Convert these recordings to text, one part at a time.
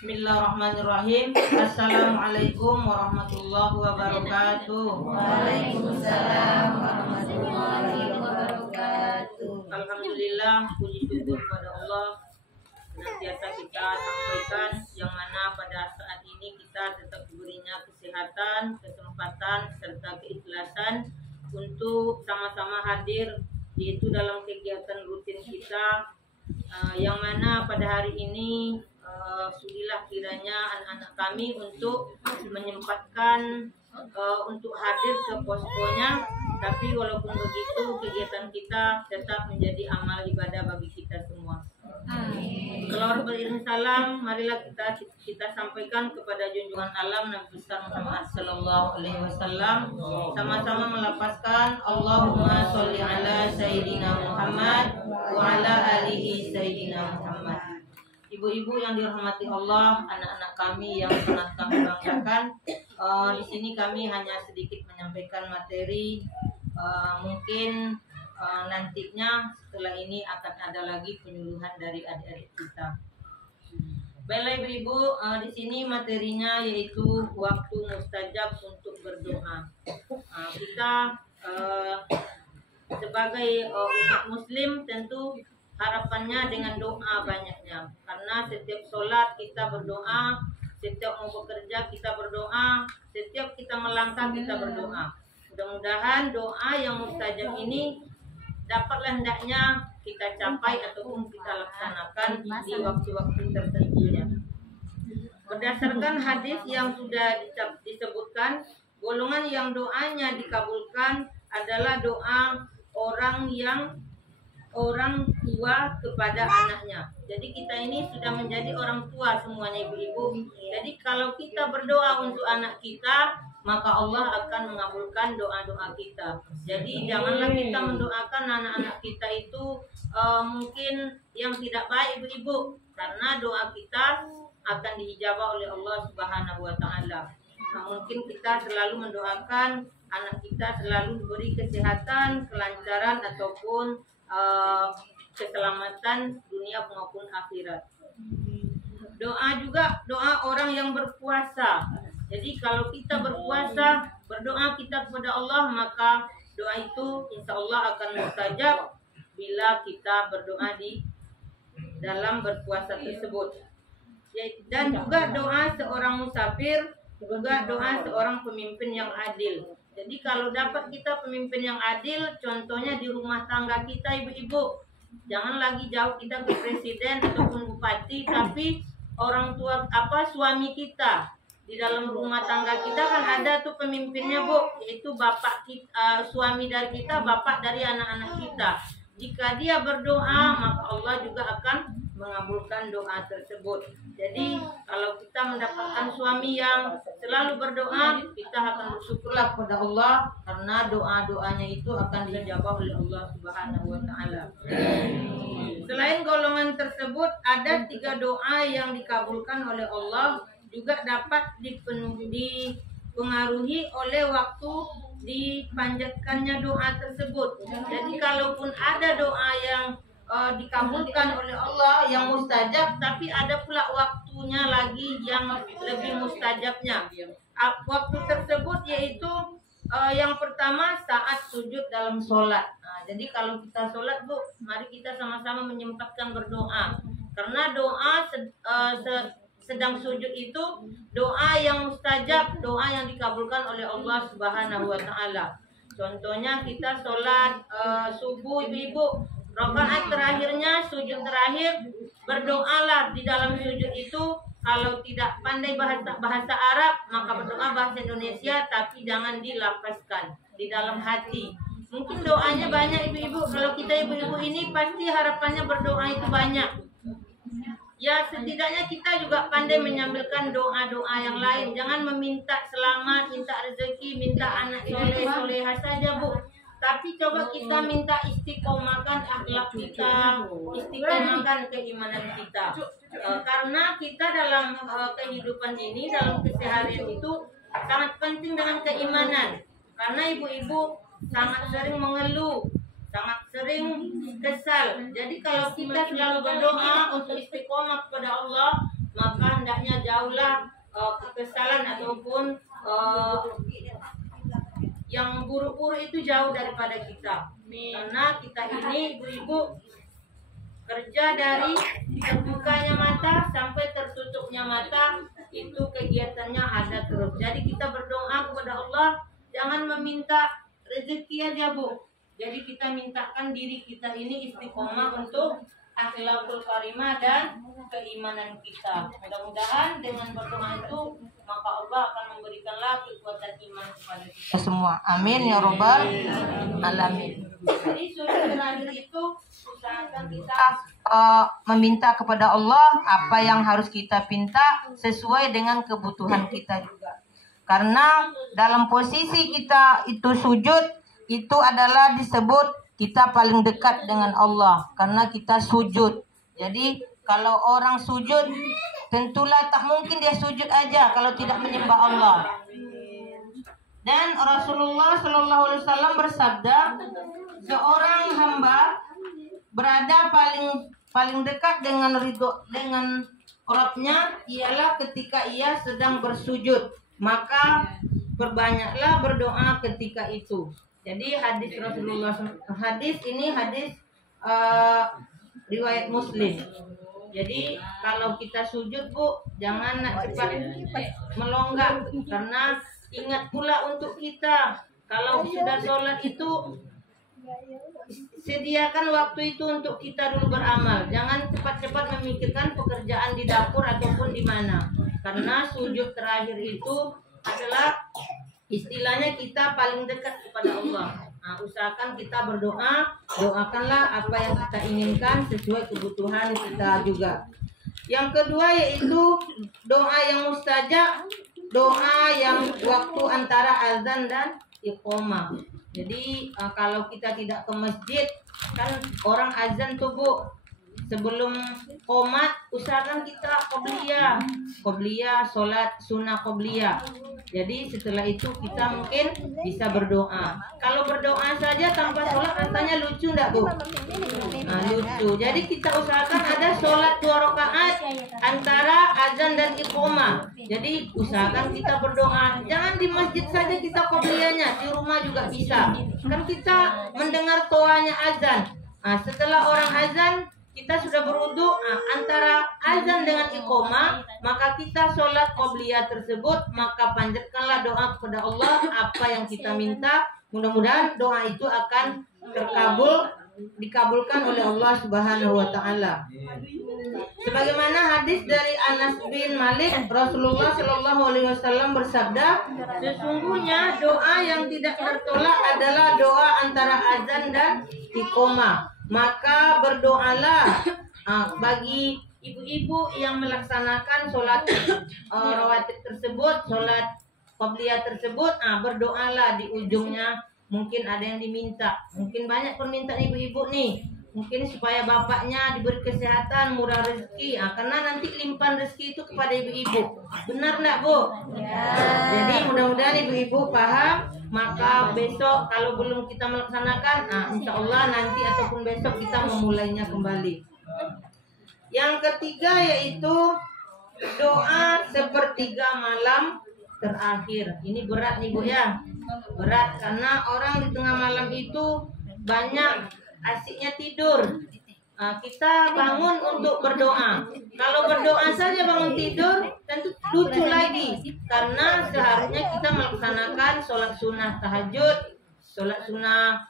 Bismillahirrahmanirrahim. Assalamualaikum warahmatullahi wabarakatuh. Waalaikumsalam warahmatullahi wabarakatuh. Alhamdulillah, puji syukur kepada Allah senantiasa kita sampaikan, yang mana pada saat ini kita tetap diberinya kesehatan, kesempatan serta keikhlasan untuk sama-sama hadir, yaitu dalam kegiatan rutin kita, yang mana pada hari ini sudilah kiranya anak-anak kami untuk menyempatkan untuk hadir ke poskonya. Tapi walaupun begitu, kegiatan kita tetap menjadi amal ibadah bagi kita semua. Kalau beriring salam, marilah kita sampaikan kepada junjungan alam Nabi besar Muhammad sallallahu alaihi wasallam, sama-sama melapaskan Allahumma sholli ala sayyidina Muhammad wa ala alihi sayyidina Muhammad. Ibu-ibu yang dirahmati Allah, anak-anak kami yang sangat kami banggakan, di sini kami hanya sedikit menyampaikan materi. Mungkin nantinya setelah ini akan ada lagi penyuluhan dari adik-adik kita. Baiklah ibu-ibu, di sini materinya yaitu waktu mustajab untuk berdoa. Kita sebagai umat muslim tentu harapannya dengan doa banyaknya, karena setiap sholat kita berdoa, setiap mau bekerja kita berdoa, setiap kita melangkah kita berdoa. Mudah-mudahan doa yang mustajab ini dapatlah hendaknya kita capai ataupun kita laksanakan di waktu-waktu tertentunya. Berdasarkan hadis yang sudah disebutkan, golongan yang doanya dikabulkan adalah doa orang tua kepada anaknya. Jadi kita ini sudah menjadi orang tua semuanya ibu-ibu. Jadi kalau kita berdoa untuk anak kita, maka Allah akan mengabulkan doa-doa kita. Jadi janganlah kita mendoakan anak-anak kita itu mungkin yang tidak baik ibu-ibu, karena doa kita akan diijabah oleh Allah Subhanahu wa taala. Nah, mungkin kita selalu mendoakan anak kita selalu diberi kesehatan, kelancaran ataupun keselamatan dunia maupun akhirat. Doa juga doa orang yang berpuasa. Jadi kalau kita berpuasa, berdoa kita kepada Allah, maka doa itu insya Allah akan mustajab bila kita berdoa di dalam berpuasa tersebut. Dan juga doa seorang musafir, juga doa seorang pemimpin yang adil. Jadi kalau dapat kita pemimpin yang adil, contohnya di rumah tangga kita ibu-ibu, jangan lagi jauh kita ke presiden ataupun bupati, tapi orang tua suami kita di dalam rumah tangga kita kan ada tuh pemimpinnya bu, yaitu bapak kita, suami dari kita, bapak dari anak-anak kita. Jika dia berdoa, maka Allah juga akan mengabulkan doa tersebut. Jadi kalau kita mendapatkan suami yang selalu berdoa, kita akan bersyukurlah kepada Allah, karena doa-doanya itu akan dijawab oleh Allah Subhanahu wa taala. Selain golongan tersebut, ada 3 doa yang dikabulkan oleh Allah, juga dapat dipengaruhi oleh waktu dipanjatkannya doa tersebut. Jadi kalaupun ada doa yang dikabulkan oleh Allah yang mustajab, tapi ada pula waktunya lagi yang lebih mustajabnya. Waktu tersebut yaitu yang pertama saat sujud dalam sholat. Nah, jadi kalau kita sholat bu, mari kita sama-sama menyempatkan berdoa, karena doa sedang sujud itu doa yang mustajab, doa yang dikabulkan oleh Allah Subhanahu wa taala. Contohnya kita sholat subuh ibu-ibu, rakaat terakhirnya, sujud terakhir, berdoalah di dalam sujud itu. Kalau tidak pandai bahasa Arab, maka berdoa bahasa Indonesia, tapi jangan dilafazkan di dalam hati. Mungkin doanya banyak ibu-ibu. Kalau kita ibu-ibu ini pasti harapannya berdoa itu banyak. Ya setidaknya kita juga pandai menyambilkan doa-doa yang lain. Jangan meminta selamat, minta rezeki, minta anak soleh-soleha saja bu. Tapi coba kita minta istiqomahkan akhlak kita, istiqomahkan keimanan kita. Karena kita dalam kehidupan ini, dalam keseharian itu sangat penting dengan keimanan. Karena ibu-ibu sangat sering mengeluh, sangat sering kesal. Jadi kalau kita selalu berdoa untuk istiqomah kepada Allah, maka hendaknya jauhlah kekesalan ataupun yang buruk-buruk itu jauh daripada kita. Karena kita ini ibu-ibu kerja dari terbukanya mata sampai tertutupnya mata, itu kegiatannya ada terus. Jadi kita berdoa kepada Allah, jangan meminta rezeki aja Bu. Jadi kita mintakan diri kita ini istiqomah untuk akhlakul karimah dan keimanan kita. Mudah-mudahan dengan berdoa itu maka Allah akan memberikanlah kekuatan iman kepada kita semua. Amin ya robbal alamin. Jadi sujud terakhir itu usahakan kita meminta kepada Allah apa yang harus kita pinta sesuai dengan kebutuhan kita juga. Karena dalam posisi kita itu sujud, itu adalah disebut kita paling dekat dengan Allah karena kita sujud. Jadi kalau orang sujud, tentulah tak mungkin dia sujud aja kalau tidak menyembah Allah. Dan Rasulullah Shallallahu Alaihi Wasallam bersabda, seorang hamba berada paling dekat dengan Rabbnya ialah ketika ia sedang bersujud. Maka perbanyaklah berdoa ketika itu. Jadi hadis Rasulullah, hadis riwayat Muslim. Jadi kalau kita sujud Bu, jangan cepat melonggak, karena ingat pula untuk kita kalau sudah sholat itu sediakan waktu itu untuk kita dulu beramal. Jangan cepat-cepat memikirkan pekerjaan di dapur ataupun di mana. Karena sujud terakhir itu adalah istilahnya kita paling dekat kepada Allah. Nah, usahakan kita berdoa, doakanlah apa yang kita inginkan sesuai kebutuhan kita juga. Yang kedua yaitu doa yang mustajab, doa yang waktu antara azan dan iqamah. Jadi kalau kita tidak ke masjid, kan orang azan tuh Bu, sebelum qomat usahakan kita qobliyah, sholat sunnah qobliyah. Jadi setelah itu kita mungkin bisa berdoa. Kalau berdoa saja tanpa sholat rasanya lucu enggak Bu? Nah, lucu. Jadi kita usahakan ada sholat 2 rakaat antara azan dan iqamah. Jadi usahakan kita berdoa. Jangan di masjid saja kita qobliyahnya, di rumah juga bisa. Kan kita mendengar toanya azan. Nah, setelah orang azan kita sudah berwudu, antara azan dengan iqamah, maka kita sholat qobliyah tersebut, maka panjatkanlah doa kepada Allah apa yang kita minta. Mudah-mudahan doa itu akan dikabulkan oleh Allah Subhanahu wa taala. Sebagaimana hadis dari Anas bin Malik, Rasulullah Shallallahu Alaihi Wasallam bersabda, sesungguhnya doa yang tidak tertolak adalah doa antara azan dan iqamah. Maka berdoalah bagi ibu-ibu yang melaksanakan sholat rawatib tersebut, sholat qobliyah tersebut, berdoalah di ujungnya. Mungkin ada yang diminta, mungkin banyak permintaan ibu-ibu nih, mungkin supaya bapaknya diberi kesehatan, murah rezeki, karena nanti limpahan rezeki itu kepada ibu-ibu. Benar enggak Bu? Ya. Jadi mudah-mudahan ibu-ibu paham. Maka besok kalau belum kita melaksanakan, insya Allah nanti ataupun besok kita memulainya kembali. Yang ketiga yaitu doa sepertiga malam terakhir. Ini berat nih Bu ya, berat karena orang di tengah malam itu banyak asiknya tidur. Kita bangun untuk berdoa. Kalau berdoa saja bangun tidur, tentu lucu lagi. Karena seharusnya kita melaksanakan sholat sunnah tahajud, sholat sunnah.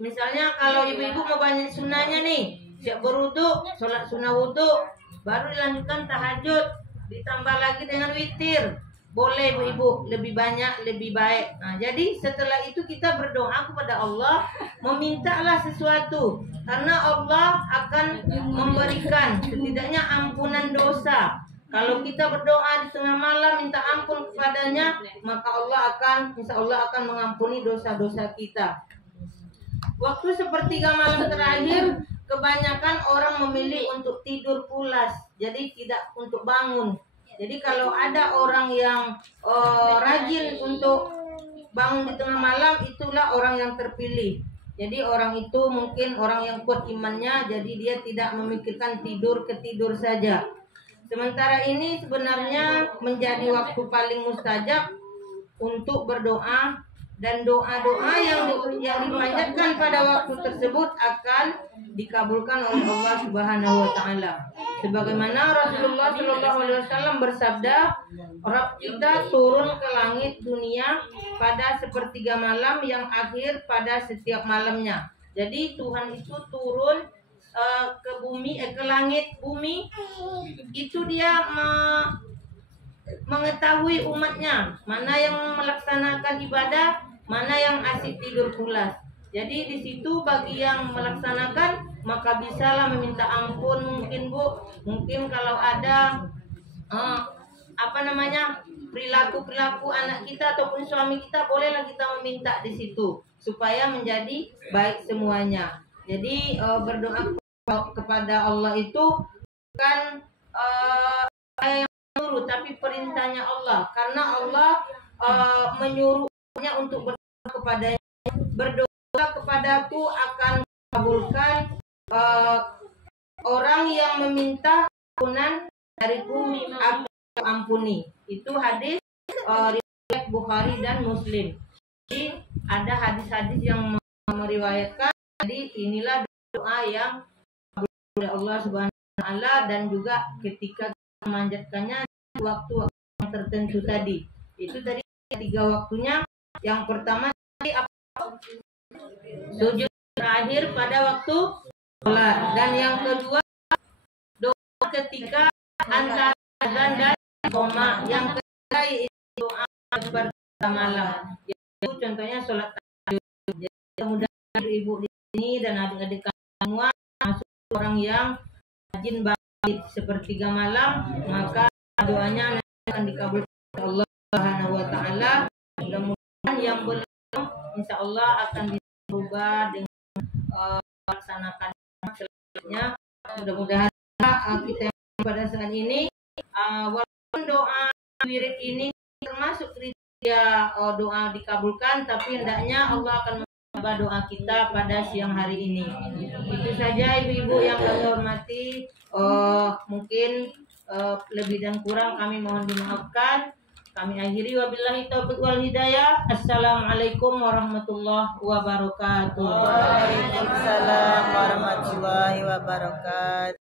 Misalnya kalau ibu-ibu mau banyak sunnahnya nih, siap berwudu, sholat sunnah wudu, baru dilanjutkan tahajud, ditambah lagi dengan witir. Boleh ibu-ibu, lebih banyak lebih baik. Jadi setelah itu kita berdoa kepada Allah, memintalah sesuatu, karena Allah akan memberikan setidaknya ampunan dosa. Kalau kita berdoa di tengah malam minta ampun kepadanya, maka insya Allah akan mengampuni dosa-dosa kita. Waktu sepertiga malam terakhir, kebanyakan orang memilih untuk tidur pulas, jadi tidak untuk bangun. Jadi kalau ada orang yang rajin untuk bangun di tengah malam, itulah orang yang terpilih. Jadi orang itu mungkin orang yang kuat imannya, jadi dia tidak memikirkan tidur ketidur saja. Sementara ini sebenarnya menjadi waktu paling mustajab untuk berdoa, dan doa-doa yang dipanjatkan pada waktu tersebut akan dikabulkan oleh Allah Subhanahu wa taala. Sebagaimana Rasulullah Shallallahu alaihi wasallam bersabda, Rabb kita turun ke langit dunia pada sepertiga malam yang akhir pada setiap malamnya. Jadi Tuhan itu turun ke bumi, ke langit bumi, itu dia mengetahui umatnya mana yang melaksanakan ibadah, mana yang asik tidur pulas. Jadi di situ bagi yang melaksanakan maka bisalah meminta ampun mungkin Bu, mungkin kalau ada perilaku anak kita ataupun suami kita, bolehlah kita meminta di situ supaya menjadi baik semuanya. Jadi berdoa kepada Allah itu bukan yang menyuruh, tapi perintahnya Allah, karena Allah menyuruhnya untuk berdoa kepadanya. Berdoa kepadaku akan mengabulkan orang yang meminta ampunan dariku, akan ampuni. Itu hadis riwayat Bukhari dan Muslim. Jadi ada hadis-hadis yang meriwayatkan. Jadi inilah doa yang oleh Allah Subhanahu wa taala, dan juga ketika memanjatkannya di waktu yang tertentu tadi. Itu tadi 3 waktunya. Yang pertama tadi apa? Sujud terakhir pada waktu sholat, dan yang kedua doa ketika antara azan dan qoma. Yang ketiga itu doa pada malam. Itu contohnya sholat tahajud. Jadi mudah-mudahan ibu di sini dan adik-adik semua masuk orang yang rajin banget sepertiga malam, maka doanya akan dikabulkan oleh Allah Subhanahu wa taala. Mudah-mudahan yang belum, insya Allah akan berubah dengan melaksanakan selanjutnya. Mudah-mudahan kita yang pada saat ini, walaupun doa wirid ini termasuk kriteria doa dikabulkan, tapi hendaknya Allah akan doa kita pada siang hari ini. Itu saja ibu-ibu yang kami hormati. Mungkin lebih dan kurang kami mohon dimaafkan. Kami akhiri, wabillahi taufiq wal hidayah. Assalamualaikum warahmatullahi wabarakatuh. Waalaikumsalam warahmatullahi wabarakatuh.